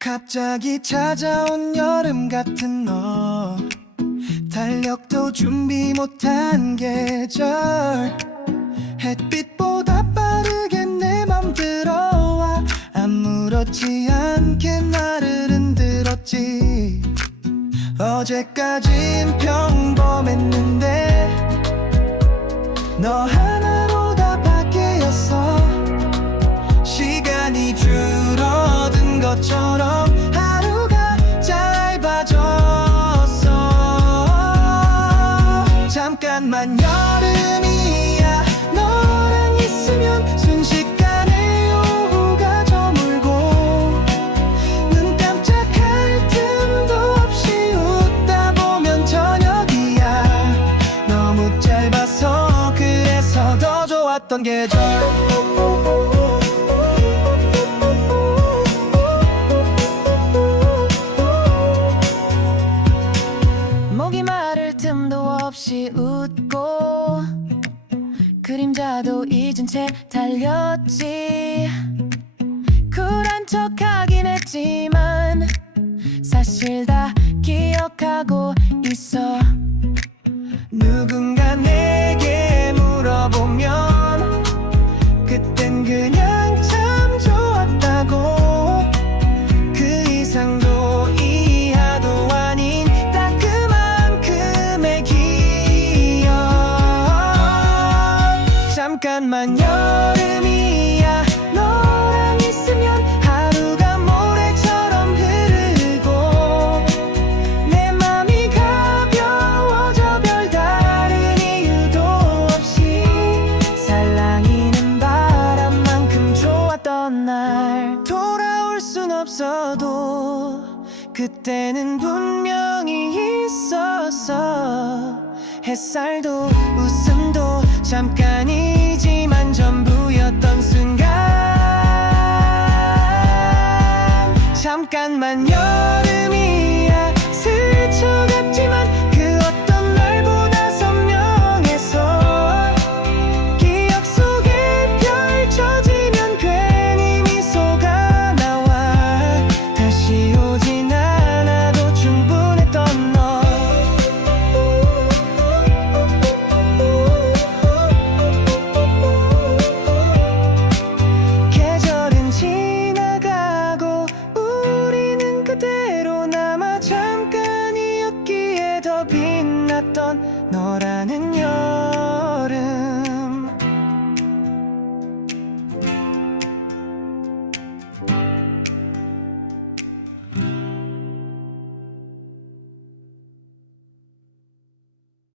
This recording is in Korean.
갑자기 찾아온 여름 같은 너. 달력도 준비 못한 계절. 햇빛보다 빠르게 내 맘 들어와. 아무렇지 않게 나를 흔들었지. 어제까진 평범했는데 너 하나 잠깐만 여름이야. 너랑 있으면 순식간에 오후가 저물고 눈 깜짝할 틈도 없이 웃다 보면 저녁이야. 너무 짧아서 그래서 더 좋았던 계절 없이 웃고 그림자도 잊은 채 달렸지. 쿨한 척하긴 했지만 잠깐만 여름이야. 너랑 있으면 하루가 모래처럼 흐르고 내 맘이 가벼워져 별다른 이유도 없이 살랑이는 바람만큼 좋았던 날. 돌아올 순 없어도 그때는 분명히 있었어 햇살도 웃음도 잠깐 순간 잠깐만 여름 같던 너라는 여